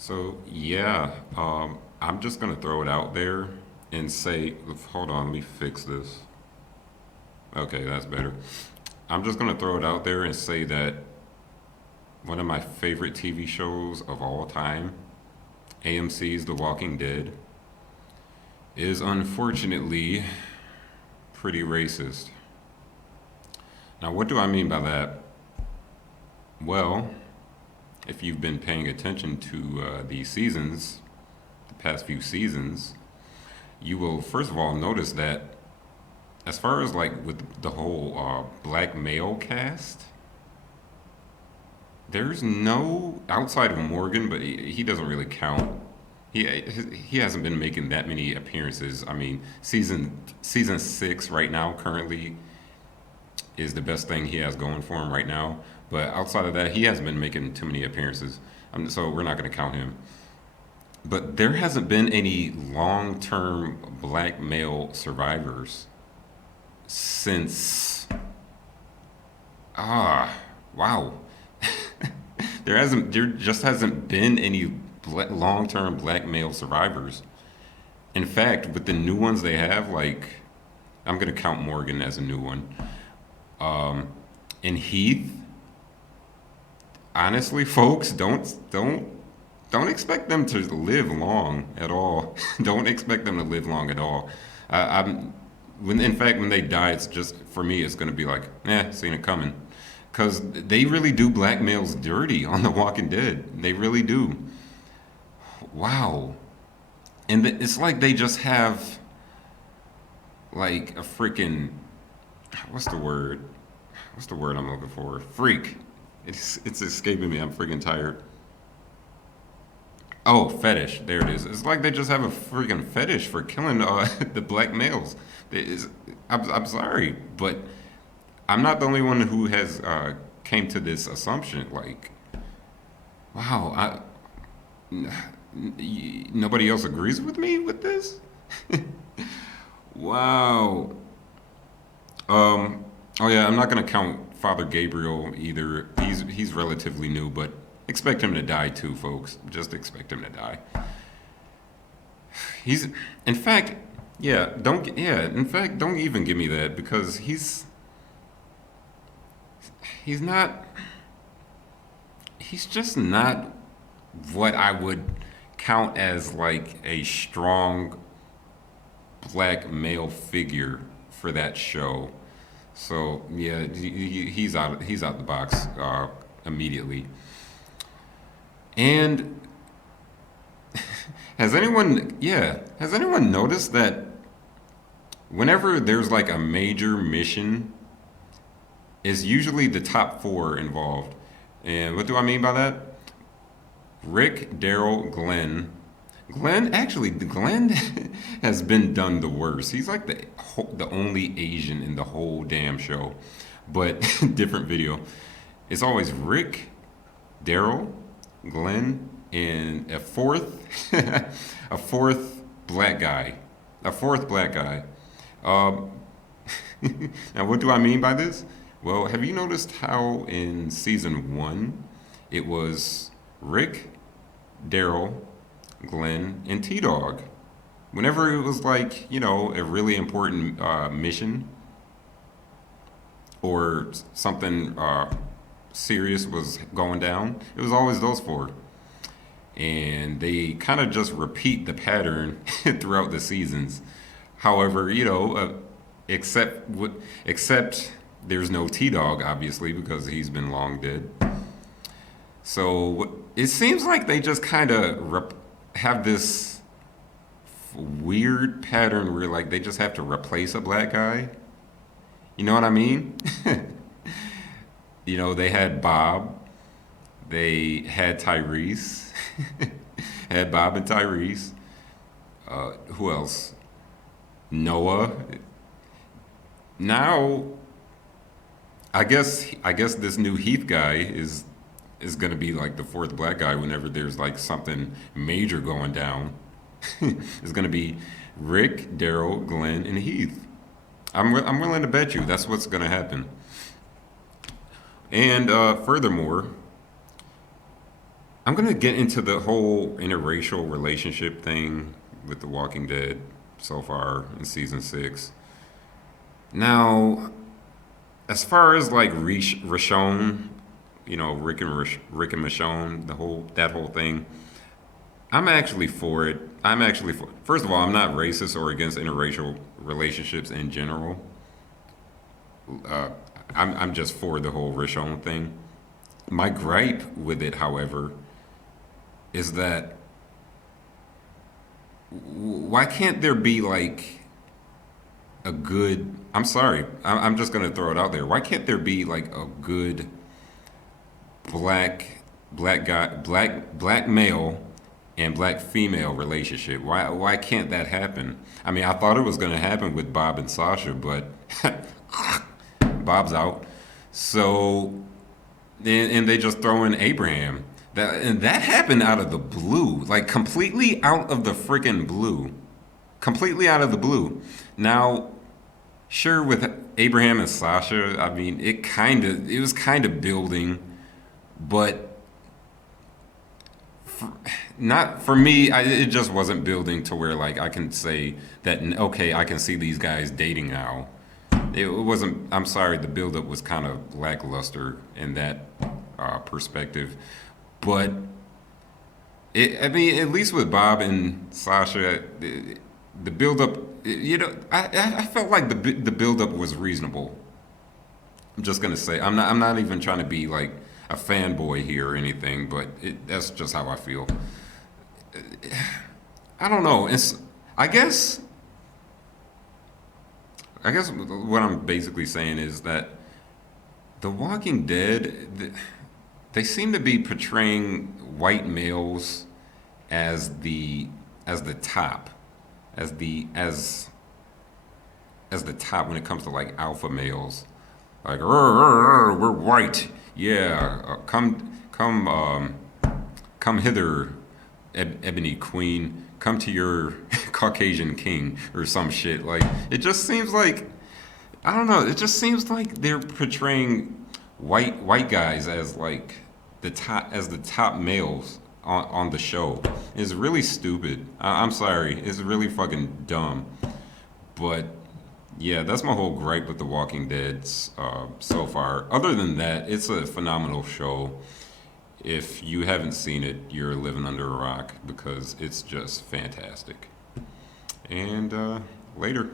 So yeah, I'm just gonna throw it out there and say, hold on, let me fix this. Okay, that's better. I'm just gonna throw it out there and say that one of my favorite TV shows of all time, AMC's The Walking Dead, is unfortunately pretty racist. Now, what do I mean by that? Well, if you've been paying attention to the seasons, the past few seasons, you will first of all notice that as far as like with the whole black male cast, there's no outside of Morgan, but he doesn't really count. He hasn't been making that many appearances. I mean, season six right now currently is the best thing he has going for him right now. But outside of that, he hasn't been making too many appearances. So we're not going to count him. But there hasn't been any long-term black male survivors since ah wow there just hasn't been any long-term black male survivors. In fact, with the new ones they have, like I'm gonna count Morgan as a new one. Um, and Heath, honestly, folks, don't expect them to live long at all. Don't expect them to live long at all. I'm when in fact when they die, it's just for me, it's gonna be like, seen it coming, because they really do black males dirty on The Walking Dead. They really do. Wow. And it's like they just have like a freaking what's the word? What's the word I'm looking for? Freak. It's escaping me. I'm freaking tired. Oh, fetish. There it is. It's like they just have a freaking fetish for killing the black males. It's, I'm sorry, but I'm not the only one who has came to this assumption. Like, wow, nobody else agrees with me with this. Wow. Oh yeah, I'm not gonna count Father Gabriel either. He's relatively new, but expect him to die too, folks. Just expect him to die. He's, in fact, yeah. In fact, don't even give me that because he's not. He's just not what I would count as like a strong black male figure for that show. So yeah, he's out. He's out the box immediately. And has anyone noticed that whenever there's like a major mission, it's usually the top four involved. And what do I mean by that? Rick, Daryl, Glenn. Glenn has been done the worst. He's like the only Asian in the whole damn show. But different video. It's always Rick, Daryl, Glenn, and a fourth black guy. A fourth black guy. Um, now, what do I mean by this? Well, have you noticed how in season one it was Rick, Daryl, Glenn, and T Dog? Whenever it was like, a really important mission or something serious was going down, it was always those four. And they kind of just repeat the pattern throughout the seasons. However, except there's no T Dog, obviously, because he's been long dead. So it seems like they just kind of have this weird pattern where like they just have to replace a black guy. You know what I mean? They had Bob, they had Tyrese, had Bob and Tyrese. Who else? Noah. Now, I guess this new Heath guy is gonna be like the fourth black guy whenever there's like something major going down. It's gonna be Rick, Daryl, Glenn, and Heath. I'm willing to bet you that's what's gonna happen. And furthermore, I'm gonna get into the whole interracial relationship thing with The Walking Dead so far in season 6. Now, as far as like Rishon, Rick and Michonne, that whole thing, I'm actually for it. I'm actually for. First of all, I'm not racist or against interracial relationships in general. Uh, I'm just for the whole Rishon thing. My gripe with it, however, is that why can't there be like a good? I'm sorry. I'm just gonna throw it out there. Why can't there be like a good black male and black female relationship? Why can't that happen? I mean, I thought it was gonna happen with Bob and Sasha, but Bob's out. So and they just throw in Abraham. That happened out of the blue, like completely out of the freaking blue, completely out of the blue. Now, sure, with Abraham and Sasha, I mean, it was kind of building, but for, not for me. It just wasn't building to where like I can say that okay, I can see these guys dating now. It wasn't. I'm sorry, the buildup was kind of lackluster in that perspective, but I mean, at least with Bob and Sasha, the buildup, I felt like the buildup was reasonable. I'm just gonna say, I'm not even trying to be like a fanboy here or anything, but that's just how I feel. I don't know. I guess I guess what I'm basically saying is that The Walking Dead, they seem to be portraying white males as the top, as the as the top when it comes to like alpha males. Like, we're white, yeah. Come hither, Ebony Queen. Come to your Caucasian king or some shit. Like, it just seems like I don't know. It just seems like they're portraying white guys as like the top males on the show. It's really stupid. I'm sorry. It's really fucking dumb. But yeah, that's my whole gripe with The Walking Dead so far. Other than that, it's a phenomenal show. If you haven't seen it, you're living under a rock because it's just fantastic. And later.